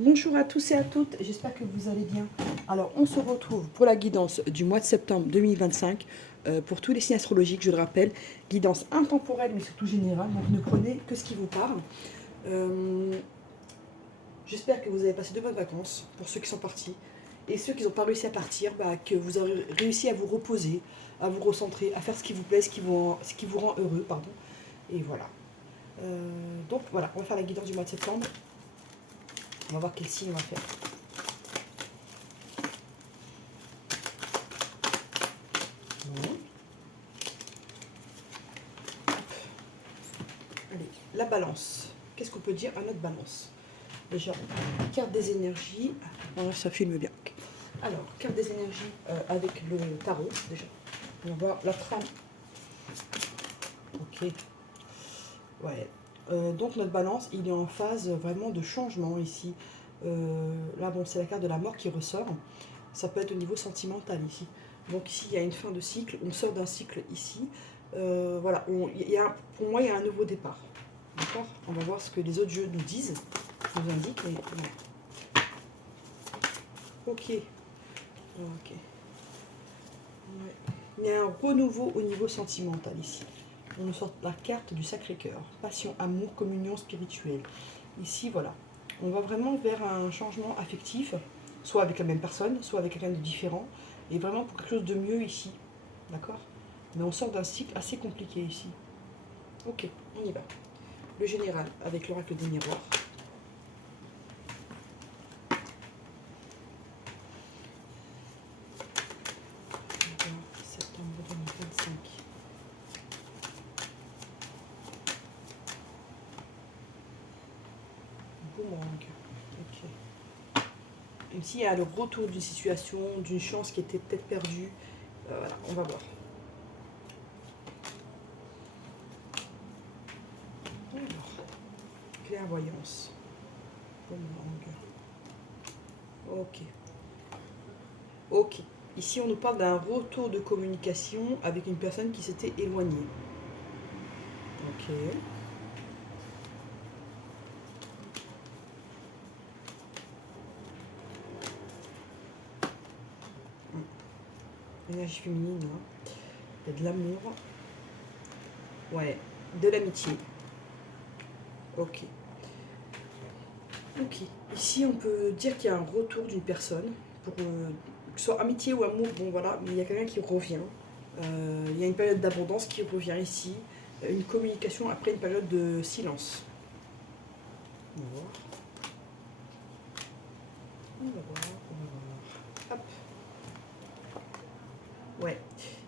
Bonjour à tous et à toutes, j'espère que vous allez bien. Alors, on se retrouve pour la guidance du mois de septembre 2025 pour tous les signes astrologiques, je le rappelle. Guidance intemporelle mais surtout générale, donc ne prenez que ce qui vous parle. J'espère que vous avez passé de bonnes vacances pour ceux qui sont partis. Et ceux qui n'ont pas réussi à partir, que vous avez réussi à vous reposer, à vous recentrer, à faire ce qui vous plaît, ce qui vous rend heureux, pardon. Et voilà. Donc voilà, on va faire la guidance du mois de septembre. On va voir quel signe on va faire. Allez, la balance. Qu'est-ce qu'on peut dire à notre balance? Déjà, carte des énergies. Voilà, ça filme bien. Alors, carte des énergies avec le tarot, déjà. On va voir la trame. Ok. Ouais. Donc, notre balance, il est en phase vraiment de changement ici. Là, bon, c'est la carte de la mort qui ressort. Ça peut être au niveau sentimental ici. Donc, ici, il y a une fin de cycle. On sort d'un cycle ici. Voilà. Pour moi, il y a un nouveau départ. D'accord? On va voir ce que les autres jeux nous disent, nous indiquent. Mais, ouais. Ok. Ok. Ouais. Il y a un renouveau au niveau sentimental ici. On nous sort la carte du Sacré-Cœur. Passion, amour, communion spirituelle. Ici, voilà. On va vraiment vers un changement affectif, soit avec la même personne, soit avec quelqu'un de différent, et vraiment pour quelque chose de mieux ici. D'accord? Mais on sort d'un cycle assez compliqué ici. Ok, on y va. Le général avec l'oracle des miroirs. Septembre 2025. Boomerang. Ok. Ici, il y a le retour d'une situation, d'une chance qui était peut-être perdue. Voilà, on va voir. Alors, clairvoyance. Boomerang. Ok. Ok. Ici, on nous parle d'un retour de communication avec une personne qui s'était éloignée. Ok. Énergie féminine, hein. Il y a de l'amour. Ouais. De l'amitié. Ok. Ok. Ici, on peut dire qu'il y a un retour d'une personne, pour que ce soit amitié ou amour, bon voilà, mais il y a quelqu'un qui revient. Il y a une période d'abondance qui revient ici. Une communication après une période de silence. On va voir. On va voir, on va voir. Hop. Ouais.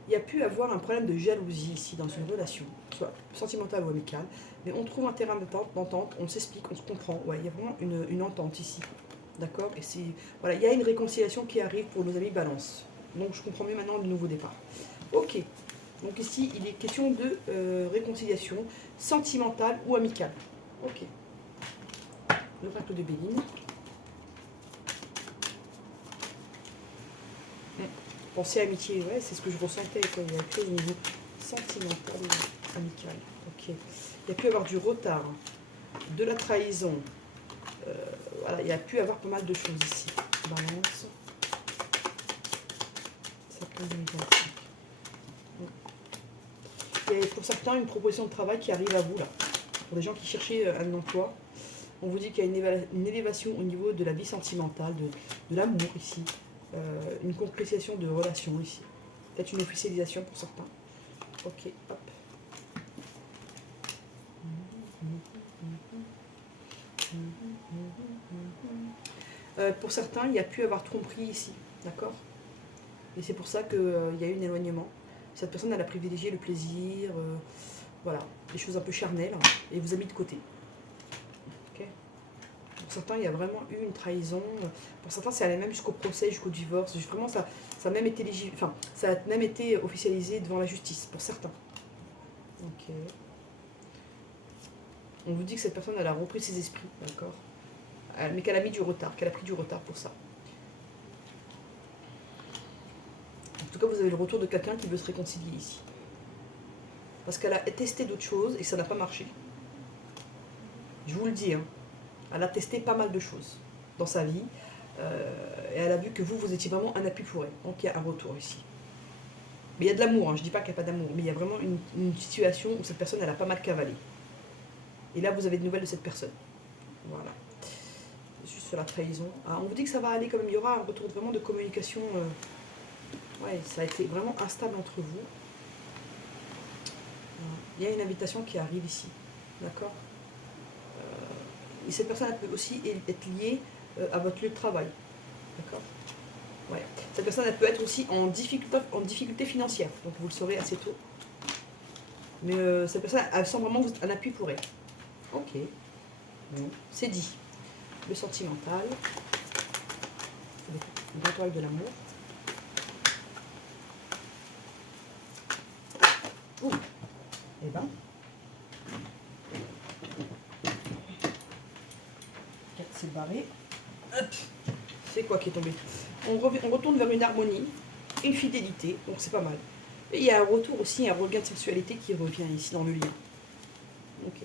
Il y a pu avoir un problème de jalousie ici dans une relation, soit sentimentale ou amicale, mais on trouve un terrain d'entente, on s'explique, on se comprend. Ouais, il y a vraiment une entente ici. D'accord? Et voilà, il y a une réconciliation qui arrive pour nos amis Balance. Donc je comprends mieux maintenant le nouveau départ. Ok. Donc ici, il est question de réconciliation sentimentale ou amicale. Ok. Le pacte de Béline. Pensée amitié, ouais, c'est ce que je ressentais quand il y a quelque chose au niveau sentimental ou amical. Ok. Il y a pu avoir du retard, de la trahison. Voilà, il y a pu avoir pas mal de choses ici. Balance. Septembre 2025. Il y a pour certains une proposition de travail qui arrive à vous là. Pour des gens qui cherchaient un emploi, on vous dit qu'il y a une élévation au niveau de la vie sentimentale, de l'amour ici. Une concrétisation de relations ici. Peut-être une officialisation pour certains. Ok, hop. Pour certains, il y a pu avoir tromperie ici, d'accord? Et c'est pour ça qu'il y a eu un éloignement. Cette personne, elle a privilégié le plaisir, voilà, des choses un peu charnelles, et vous a mis de côté. Okay. Pour certains, il y a vraiment eu une trahison. Pour certains, c'est allé même jusqu'au procès, jusqu'au divorce. Vraiment, ça a même été ça a même été officialisé devant la justice, pour certains. Ok. On vous dit que cette personne, elle a repris ses esprits, d'accord? Mais qu'elle a mis du retard, qu'elle a pris du retard pour ça. En tout cas, vous avez le retour de quelqu'un qui veut se réconcilier ici. Parce qu'elle a testé d'autres choses et ça n'a pas marché. Je vous le dis, hein. Elle a testé pas mal de choses. dans sa vie. Et elle a vu que vous étiez vraiment un appui pour elle. Donc il y a un retour ici. Mais il y a de l'amour, hein. Je ne dis pas qu'il n'y a pas d'amour, mais il y a vraiment une situation où cette personne, elle a pas mal cavalé. Et là, vous avez des nouvelles de cette personne. Voilà. Juste sur la trahison. Ah, on vous dit que ça va aller quand même. Il y aura un retour vraiment de communication. Ouais, ça a été vraiment instable entre vous. Il y a une invitation qui arrive ici. D'accord. Et cette personne, elle peut aussi être liée à votre lieu de travail. D'accord. Ouais. Cette personne, elle peut être aussi en difficulté financière. Donc vous le saurez assez tôt. Mais cette personne, elle sent vraiment que vous êtes un appui pour elle. Ok. Bon, c'est dit. Le sentimental. L'étoile de l'amour. Ouh. Eh ben. 4, c'est barré. Hop. C'est quoi qui est tombé? On retourne vers une harmonie, une fidélité, donc c'est pas mal. Et il y a un retour aussi, un regain de sexualité qui revient ici dans le lien. Ok.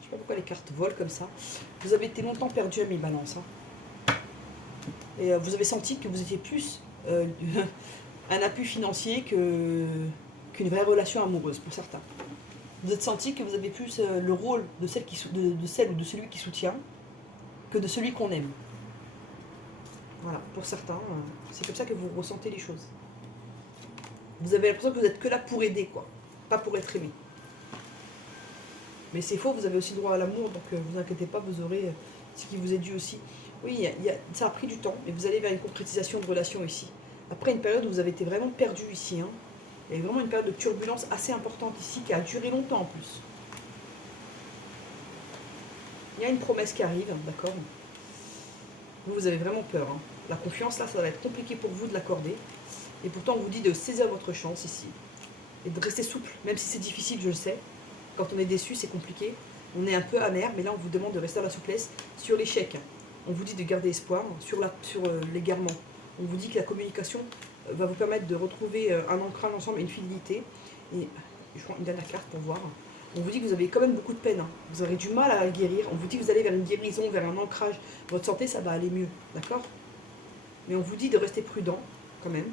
Je sais pas pourquoi les cartes volent comme ça. Vous avez été longtemps perdu à mes balances. Hein. Et vous avez senti que vous étiez plus un appui financier qu'une vraie relation amoureuse pour certains. Vous êtes senti que vous avez plus le rôle de celle ou de celui qui soutient que de celui qu'on aime. Voilà, pour certains, c'est comme ça que vous ressentez les choses. Vous avez l'impression que vous êtes que là pour aider, quoi, pas pour être aimé. Mais c'est faux, vous avez aussi droit à l'amour, donc vous inquiétez pas, vous aurez ce qui vous est dû aussi. Oui, ça a pris du temps, mais vous allez vers une concrétisation de relation ici. Après une période où vous avez été vraiment perdu ici, hein. Il y a vraiment une période de turbulence assez importante ici, qui a duré longtemps en plus. Il y a une promesse qui arrive, d'accord. Vous avez vraiment peur. Hein. La confiance, là, ça va être compliqué pour vous de l'accorder. Et pourtant, on vous dit de saisir votre chance ici. Et de rester souple, même si c'est difficile, je le sais. Quand on est déçu, c'est compliqué. On est un peu amer, mais là, on vous demande de rester dans la souplesse. Sur l'échec, on vous dit de garder espoir. Sur l'égarement, on vous dit que la communication va vous permettre de retrouver un ancrage ensemble et une fidélité. Et je prends une dernière carte pour voir. On vous dit que vous avez quand même beaucoup de peine. Hein. Vous aurez du mal à guérir. On vous dit que vous allez vers une guérison, vers un ancrage. Votre santé, ça va aller mieux. D'accord? Mais on vous dit de rester prudent, quand même.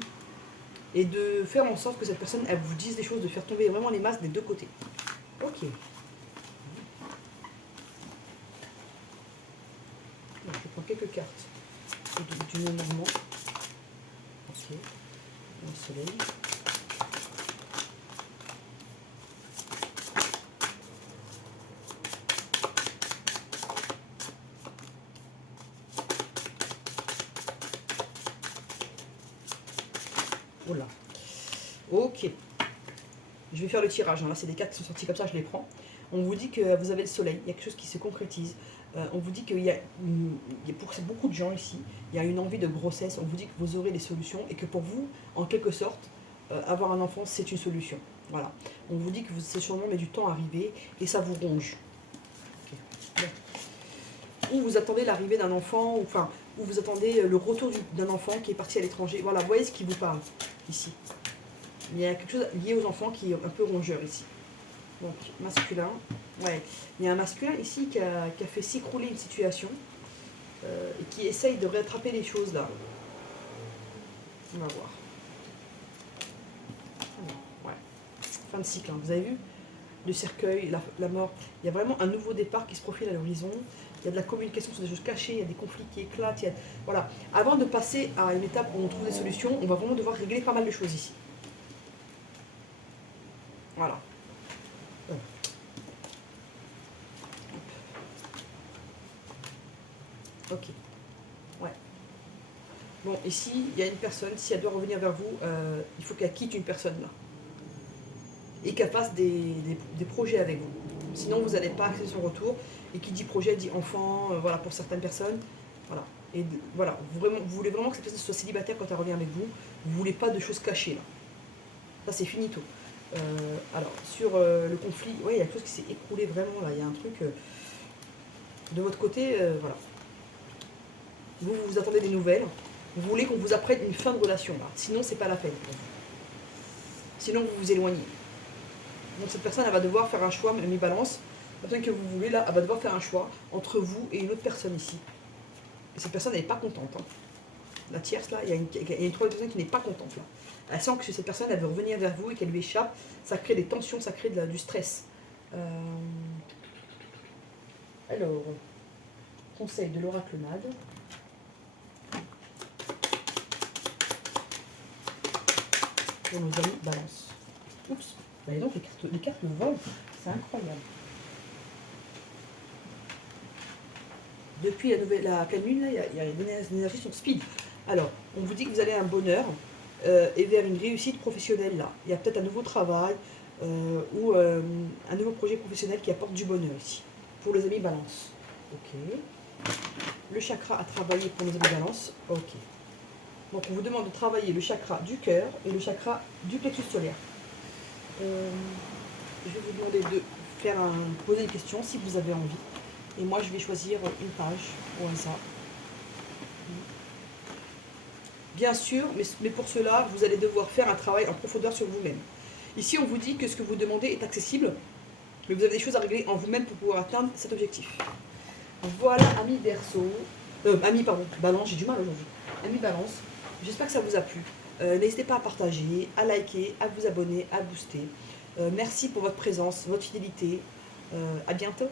Et de faire en sorte que cette personne, elle vous dise des choses, de faire tomber vraiment les masques des deux côtés. Ok. Je prends quelques cartes du mouvement. Ok. Le soleil. Voilà. Ok. Je vais faire le tirage. Hein. Là, c'est des cartes qui sont sorties comme ça, je les prends. On vous dit que vous avez le soleil, il y a quelque chose qui se concrétise. On vous dit qu'il y a, pour beaucoup de gens ici, il y a une envie de grossesse. On vous dit que vous aurez des solutions et que pour vous, en quelque sorte, avoir un enfant, c'est une solution. Voilà. On vous dit que c'est sûrement mais du temps à arriver et ça vous ronge. Okay. Bon. Ou vous attendez l'arrivée d'un enfant, ou vous attendez le retour d'un enfant qui est parti à l'étranger. Voilà, vous voyez ce qui vous parle ici. Il y a quelque chose lié aux enfants qui est un peu rongeur ici. Donc, masculin. Ouais. Il y a un masculin ici qui a fait s'écrouler une situation et qui essaye de rattraper les choses là. On va voir. Ouais. Fin de cycle, hein. Vous avez vu? Le cercueil, la mort. Il y a vraiment un nouveau départ qui se profile à l'horizon. Il y a de la communication sur des choses cachées, il y a des conflits qui éclatent. Voilà. Avant de passer à une étape où on trouve des solutions, on va vraiment devoir régler pas mal de choses ici. Voilà. Ok. Ouais. Bon, ici, il y a une personne, si elle doit revenir vers vous, il faut qu'elle quitte une personne là. Et qu'elle fasse des projets avec vous. Sinon, vous n'allez pas accéder son retour. Et qui dit projet dit enfant, voilà, pour certaines personnes. Voilà. Et voilà, vous voulez vraiment que cette personne soit célibataire quand elle revient avec vous. Vous ne voulez pas de choses cachées là. Ça, c'est finito. Alors, sur le conflit, ouais, il y a quelque chose qui s'est écroulé vraiment là. Il y a un truc. De votre côté, voilà. Vous attendez des nouvelles. Vous voulez qu'on vous apprenne une fin de relation là. Sinon, c'est pas la peine. Sinon, vous vous éloignez. Donc cette personne, elle va devoir faire un choix, mes balances. La personne que vous voulez, là, elle va devoir faire un choix entre vous et une autre personne ici. Et cette personne, elle n'est pas contente. Hein. La tierce, là, il y a une troisième personne qui n'est pas contente, là. Elle sent que cette personne, elle veut revenir vers vous et qu'elle lui échappe. Ça crée des tensions, ça crée du stress. Alors, conseil de l'oracle Mad. Pour nos amis Balance. Oups, bah, et donc les cartes me volent, c'est incroyable. Depuis la pleine lune, il y a des énergies sur speed. Alors, on vous dit que vous allez à un bonheur et vers une réussite professionnelle là. Il y a peut-être un nouveau travail ou un nouveau projet professionnel qui apporte du bonheur ici. Pour les amis Balance. Ok. Le chakra à travailler pour les amis Balance. Ok. Donc on vous demande de travailler le chakra du cœur et le chakra du plexus solaire. Je vais vous demander de poser des questions si vous avez envie. Et moi je vais choisir une page au hasard. Bien sûr, mais pour cela, vous allez devoir faire un travail en profondeur sur vous-même. Ici, on vous dit que ce que vous demandez est accessible, mais vous avez des choses à régler en vous-même pour pouvoir atteindre cet objectif. Voilà, amis Verseau, Balance, j'ai du mal aujourd'hui. Amis Balance, j'espère que ça vous a plu. N'hésitez pas à partager, à liker, à vous abonner, à booster. Merci pour votre présence, votre fidélité. À bientôt.